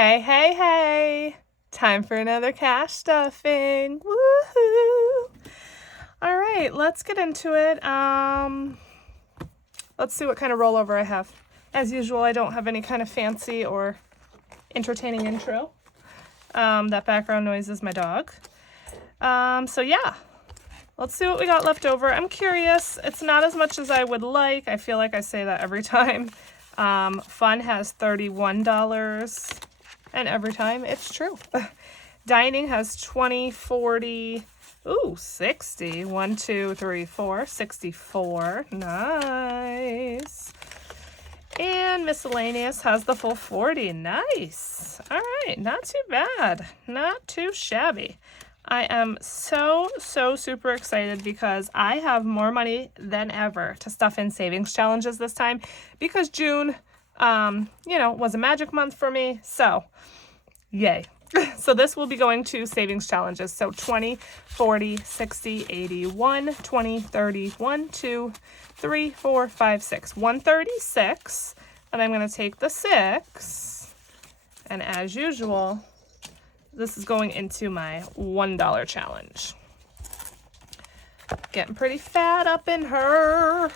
Hey, hey, hey. Time for another cash stuffing. Woohoo! All right, let's get into it. Let's see what kind of rollover I have. As usual, I don't have any kind of fancy or entertaining intro. That background noise is my dog. So yeah, let's see what we got left over. I'm curious. It's not as much as I would like. I feel like I say that every time. Fun has $31, and every time it's true. Dining has 20, 40, ooh, 60. 1, 2, 3, 4, 64. Nice. And miscellaneous has the full 40. Nice. All right, not too bad. Not too shabby. I am so super excited because I have more money than ever to stuff in savings challenges this time because June, was a magic month for me. So, yay. So this will be going to savings challenges. So 20, 40, 60, 80, 1, 20, 30, 1, 2, 3, 4, 5, 6. 136. And I'm going to take the 6. And as usual, this is going into my $1 challenge. Getting pretty fat up in her.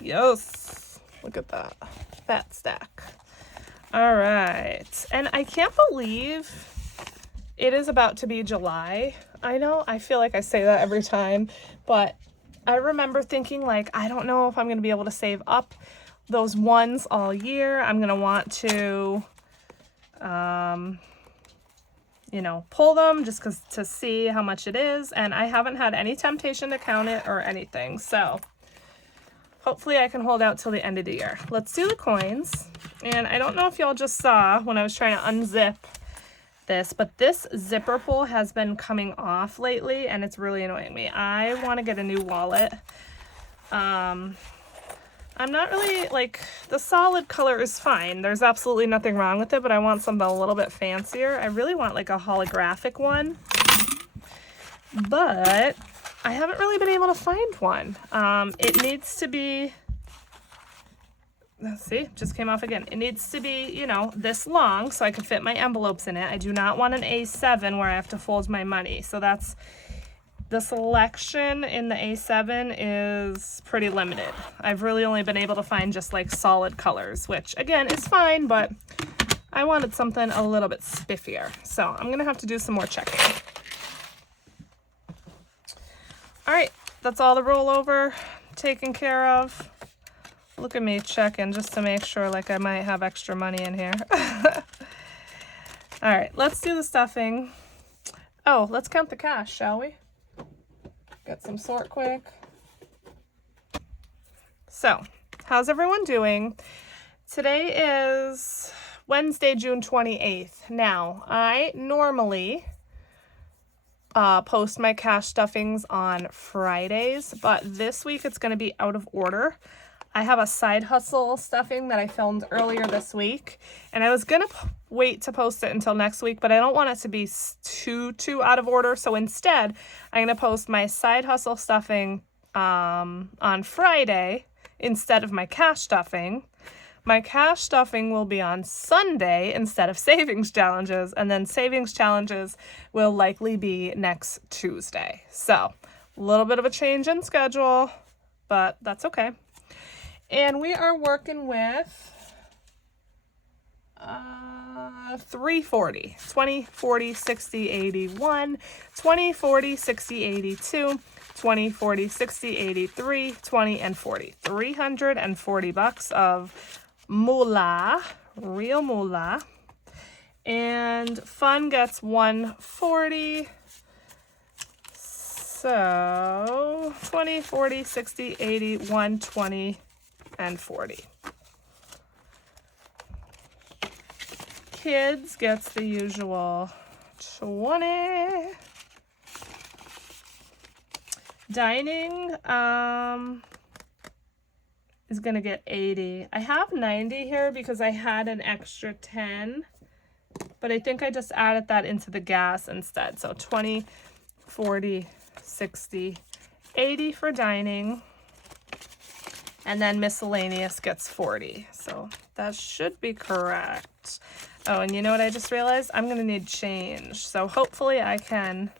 Yes. Look at that. Fat stack. All right. And I can't believe it is about to be July. I know, I feel like I say that every time, but I remember thinking like, I don't know if I'm going to be able to save up those ones all year. I'm going to want to, pull them just to see how much it is. And I haven't had any temptation to count it or anything. So hopefully I can hold out till the end of the year. Let's do the coins. And I don't know if y'all just saw when I was trying to unzip this, but this zipper pull has been coming off lately and it's really annoying me. I want to get a new wallet. I'm not really, the solid color is fine. There's absolutely nothing wrong with it, but I want something a little bit fancier. I really want a holographic one, but I haven't really been able to find one. It needs to be, let's see, just came off again. It needs to be, this long so I can fit my envelopes in it. I do not want an A7 where I have to fold my money. So that's, the selection in the A7 is pretty limited. I've really only been able to find just solid colors, which again is fine, but I wanted something a little bit spiffier. So I'm gonna have to do some more checking. All right, that's all the rollover taken care of. Look at me checking just to make sure I might have extra money in here. All right, let's do the stuffing. Oh, let's count the cash, shall we? Get some sort quick. So, how's everyone doing? Today is Wednesday, June 28th. Now, I normally post my cash stuffings on Fridays, but this week it's going to be out of order. I have a side hustle stuffing that I filmed earlier this week, and I was going to wait to post it until next week, but I don't want it to be too out of order. So instead, I'm going to post my side hustle stuffing on Friday instead of my cash stuffing. My cash stuffing will be on Sunday instead of savings challenges, and then savings challenges will likely be next Tuesday. So a little bit of a change in schedule, but that's okay. And we are working with 340, 20, 40, 60, 81, 20, 40, 60, 82, 20, 40, 60, 83, 20, and 40. $340 of moolah, real moolah. And Fun gets 140. So 20, 40, 60, 80, 120, and 40. Kids gets the usual 20. Dining is gonna get 80. I have 90 here because I had an extra 10, but I think I just added that into the gas instead. So 20, 40, 60, 80 for dining. And then miscellaneous gets 40. So that should be correct. Oh, and you know what I just realized? I'm going to need change. So hopefully I can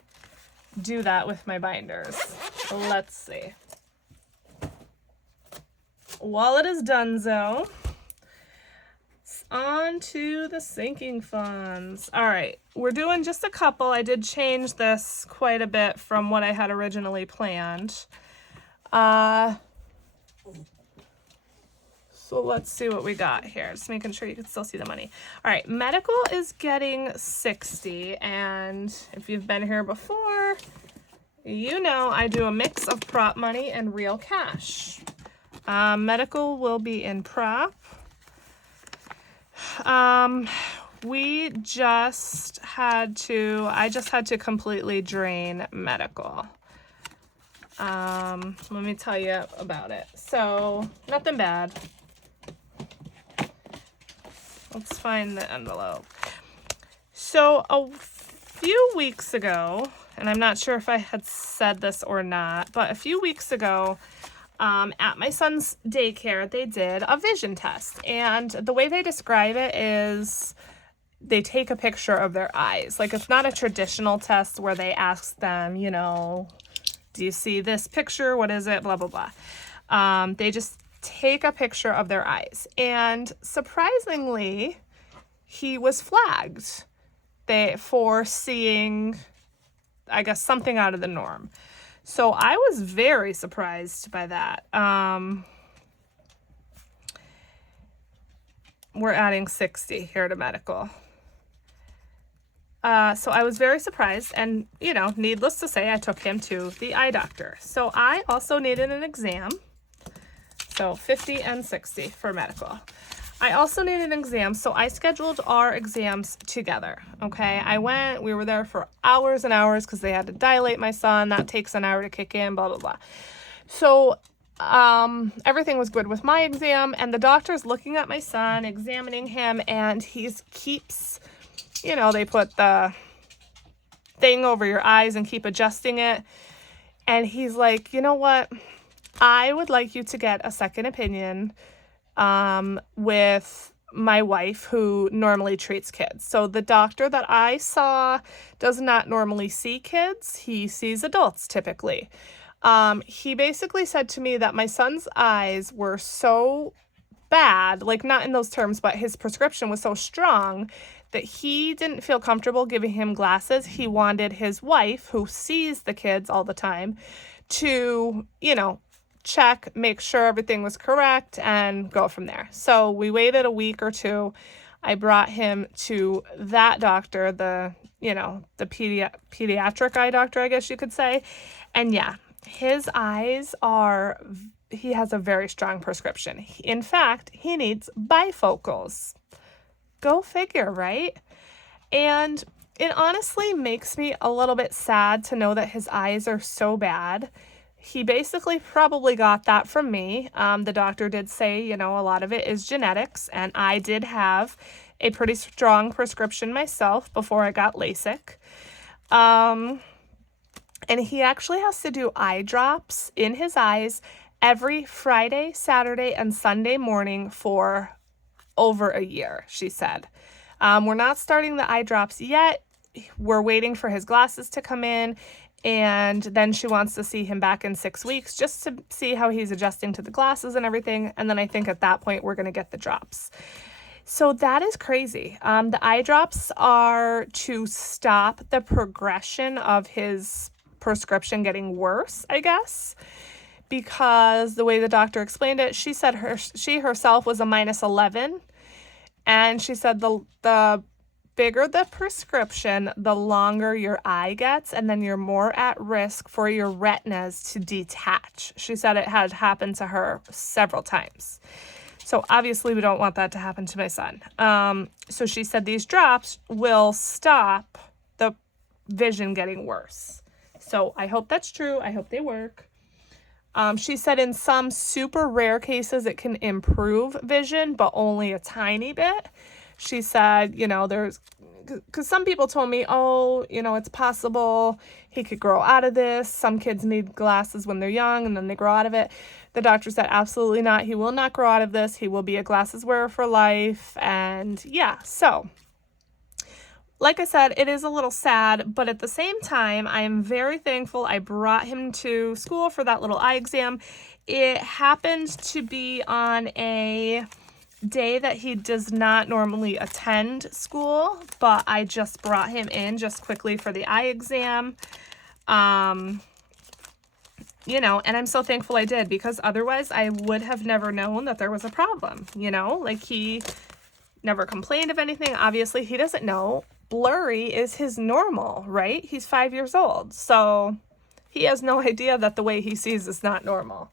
do that with my binders. So let's see. Wallet is donezo. On to the sinking funds. All right, we're doing just a couple. I did change this quite a bit from what I had originally planned. So let's see what we got here. Just making sure you can still see the money. All right, medical is getting 60, and if you've been here before, you know I do a mix of prop money and real cash. Medical will be in prop. I just had to completely drain medical. Let me tell you about it. So, nothing bad. Let's find the envelope. So, a few weeks ago, and I'm not sure if I had said this or not, but a few weeks ago, at my son's daycare, they did a vision test. And the way they describe it is they take a picture of their eyes. Like, it's not a traditional test where they ask them, you know, do you see this picture? What is it? Blah, blah, blah. They just take a picture of their eyes. And surprisingly, he was flagged for seeing, I guess, something out of the norm. So I was very surprised by that. We're adding 60 here to medical. So I was very surprised, and, you know, needless to say, I took him to the eye doctor. So I also needed an exam. So 50 and 60 for medical. I also needed an exam, so I scheduled our exams together, okay? We were there for hours and hours because they had to dilate my son. That takes an hour to kick in, blah, blah, blah. So everything was good with my exam, and the doctor's looking at my son, examining him, and he keeps, you know, they put the thing over your eyes and keep adjusting it. And he's like, you know what? I would like you to get a second opinion with my wife, who normally treats kids. So the doctor that I saw does not normally see kids. He sees adults typically. He basically said to me that my son's eyes were so bad, like not in those terms, but his prescription was so strong that he didn't feel comfortable giving him glasses. He wanted his wife, who sees the kids all the time, to, you know, check, make sure everything was correct, and go from there. So we waited a week or two. I brought him to that doctor, the pediatric eye doctor, I guess you could say. And yeah, his eyes he has a very strong prescription. In fact, he needs bifocals. Go figure, right? And it honestly makes me a little bit sad to know that his eyes are so bad. He basically probably got that from me. The doctor did say, you know, a lot of it is genetics, and I did have a pretty strong prescription myself before I got LASIK. And he actually has to do eye drops in his eyes every Friday, Saturday, and Sunday morning for over a year, she said. We're not starting the eye drops yet. We're waiting for his glasses to come in. And then she wants to see him back in 6 weeks just to see how he's adjusting to the glasses and everything. And then I think at that point, we're going to get the drops. So that is crazy. The eye drops are to stop the progression of his prescription getting worse, I guess, because the way the doctor explained it, she said she herself was a -11. And she said the bigger the prescription, the longer your eye gets, and then you're more at risk for your retinas to detach. She said it had happened to her several times. So obviously we don't want that to happen to my son. So she said these drops will stop the vision getting worse. So I hope that's true. I hope they work. She said in some super rare cases it can improve vision, but only a tiny bit. She said, you know, there's because some people told me, oh, you know, it's possible he could grow out of this. Some kids need glasses when they're young and then they grow out of it. The doctor said, absolutely not. He will not grow out of this. He will be a glasses wearer for life. And yeah, so like I said, it is a little sad, but at the same time, I am very thankful I brought him to school for that little eye exam. It happened to be on a day that he does not normally attend school, but I just brought him in just quickly for the eye exam. You know, and I'm so thankful I did, because otherwise I would have never known that there was a problem, you know, like he never complained of anything. Obviously, he doesn't know. Blurry is his normal, right? He's 5 years old. So he has no idea that the way he sees is not normal.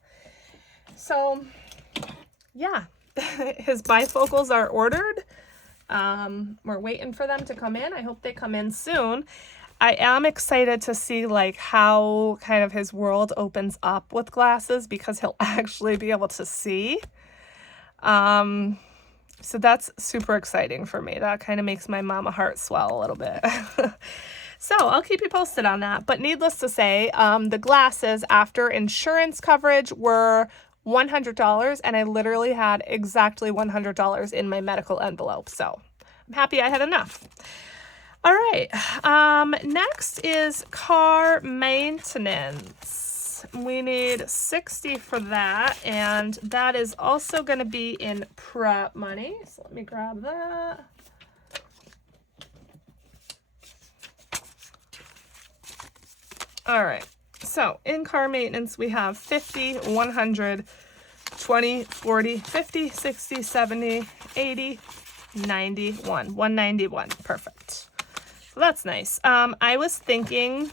So yeah, his bifocals are ordered. We're waiting for them to come in. I hope they come in soon. I am excited to see like how kind of his world opens up with glasses, because he'll actually be able to see. So that's super exciting for me. That kind of makes my mama heart swell a little bit. So I'll keep you posted on that. But needless to say, the glasses after insurance coverage were $100, and I literally had exactly $100 in my medical envelope. So I'm happy I had enough. All right, next is car maintenance. We need 60 for that, and that is also going to be in prep money. So let me grab that. All right, so in car maintenance, we have 50, 100, 20, 40, 50, 60, 70, 80, 91, 191. Perfect. So that's nice. I was thinking,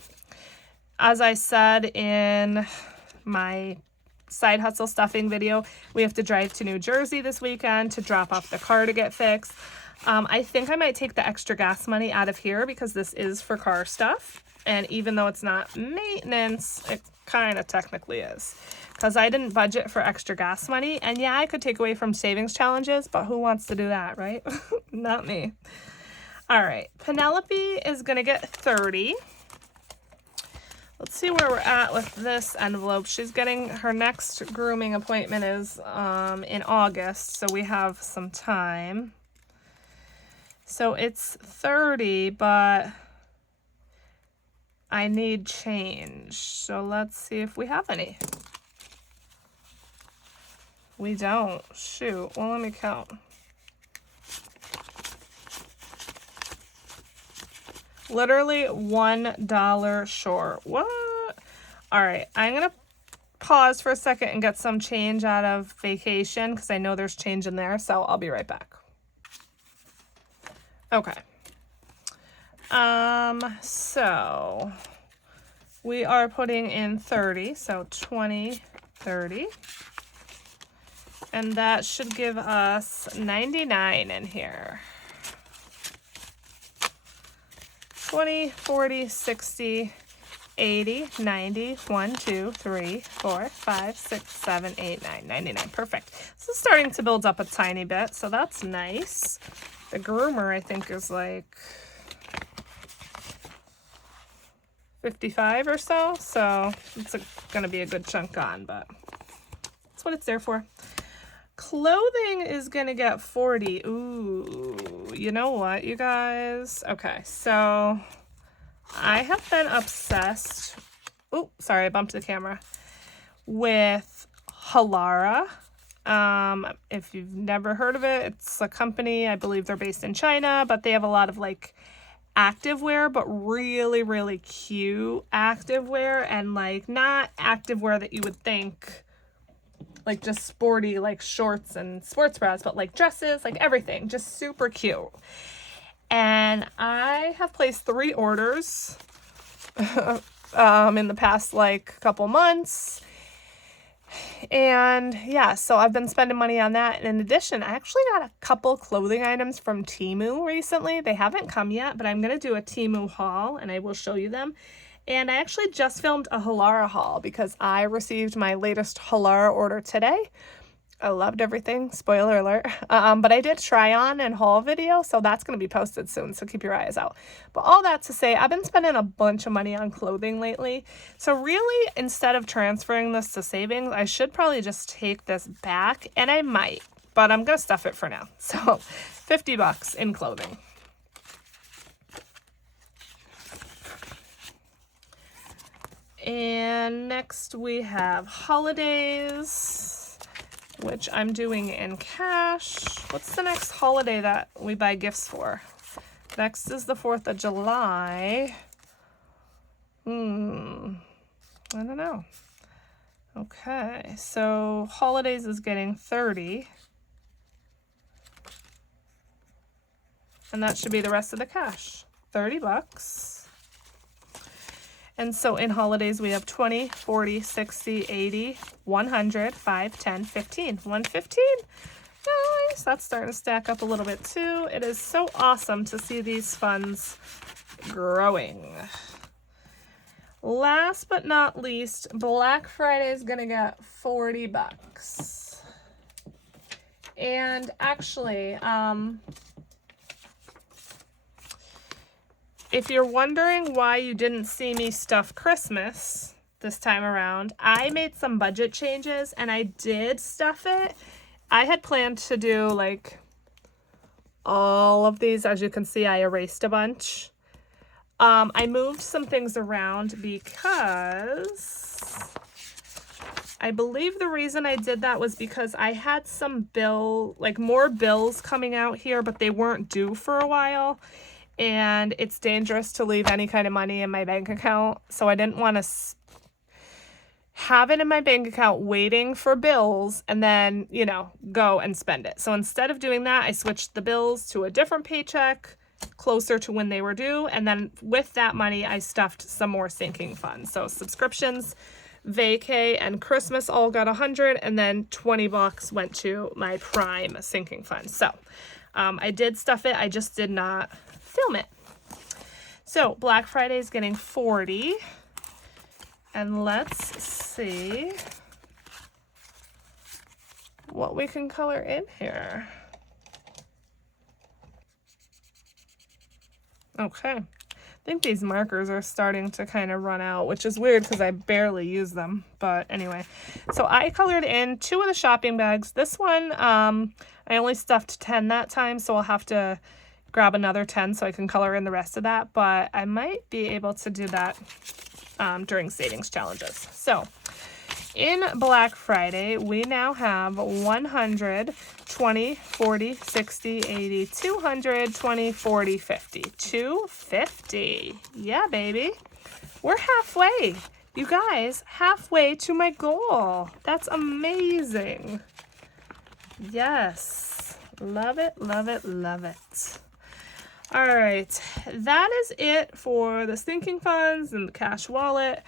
as I said in my side hustle stuffing video, we have to drive to New Jersey this weekend to drop off the car to get fixed. I think I might take the extra gas money out of here, because this is for car stuff. And even though it's not maintenance, it kind of technically is, because I didn't budget for extra gas money. And yeah, I could take away from savings challenges, but who wants to do that, right? Not me. All right, Penelope is going to get 30. Let's see where we're at with this envelope. She's getting her next grooming appointment is in August, so we have some time. So it's 30, but I need change. So let's see if we have any. We don't. Shoot. Well, let me count. Literally $1 short. What? All right, I'm going to pause for a second and get some change out of vacation, because I know there's change in there, so I'll be right back. Okay. So we are putting in 30, so 20, 30. And that should give us 99 in here. 20, 40, 60, 80, 90, 1, 2, 3, 4, 5, 6, 7, 8, 9, 99. Perfect. This is starting to build up a tiny bit, so that's nice. The groomer, I think, is like 55 or so, so it's going to be a good chunk gone, but that's what it's there for. Clothing is going to get 40. Ooh, you know what, you guys? Okay, so I have been obsessed. Oh, sorry, I bumped the camera. With Halara. If you've never heard of it, it's a company. I believe they're based in China, but they have a lot of like activewear, but really, really cute activewear, and like not activewear that you would think like just sporty, like shorts and sports bras, but like dresses, like everything, just super cute. And I have placed 3 orders in the past like couple months. And yeah, so I've been spending money on that. And in addition, I actually got a couple clothing items from Temu recently. They haven't come yet, but I'm going to do a Temu haul and I will show you them. And I actually just filmed a Halara haul because I received my latest Halara order today. I loved everything. Spoiler alert. But I did try on and haul video, so that's going to be posted soon, so keep your eyes out. But all that to say, I've been spending a bunch of money on clothing lately. So really, instead of transferring this to savings, I should probably just take this back, and I might, but I'm going to stuff it for now. So $50 in clothing. And next we have holidays, which I'm doing in cash. What's the next holiday that we buy gifts for? Next is the 4th of July. I don't know. Okay, so holidays is getting 30. And that should be the rest of the cash. $30. And so in holidays, we have 20, 40, 60, 80, 100, 5, 10, 15. 115. Nice. That's starting to stack up a little bit too. It is so awesome to see these funds growing. Last but not least, Black Friday is going to get $40. And actually, if you're wondering why you didn't see me stuff Christmas this time around, I made some budget changes and I did stuff it. I had planned to do like all of these. As you can see, I erased a bunch. I moved some things around because I believe the reason I did that was because I had some more bills coming out here, but they weren't due for a while. And it's dangerous to leave any kind of money in my bank account. So I didn't want to have it in my bank account waiting for bills and then, you know, go and spend it. So instead of doing that, I switched the bills to a different paycheck closer to when they were due. And then with that money, I stuffed some more sinking funds. So subscriptions, vacay, and Christmas all got 100, and then $20 went to my prime sinking fund. So I did stuff it. I just did not film it. So Black Friday is getting 40, and let's see what we can color in here. Okay, I think these markers are starting to kind of run out, which is weird because I barely use them, but anyway. So I colored in 2 of the shopping bags. This one, I only stuffed 10 that time, so I'll have to grab another 10 so I can color in the rest of that, but I might be able to do that during savings challenges. So in Black Friday, we now have 100, 20, 40, 60, 80, 200, 20, 40, 50. 250. Yeah, baby. We're halfway. You guys, halfway to my goal. That's amazing. Yes. Love it, love it, love it. All right, that is it for the sinking funds and the cash wallet.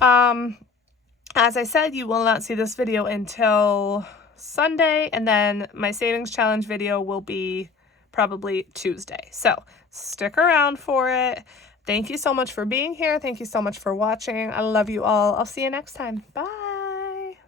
As I said, you will not see this video until Sunday, and then my savings challenge video will be probably Tuesday. So stick around for it. Thank you so much for being here. Thank you so much for watching. I love you all. I'll see you next time. Bye.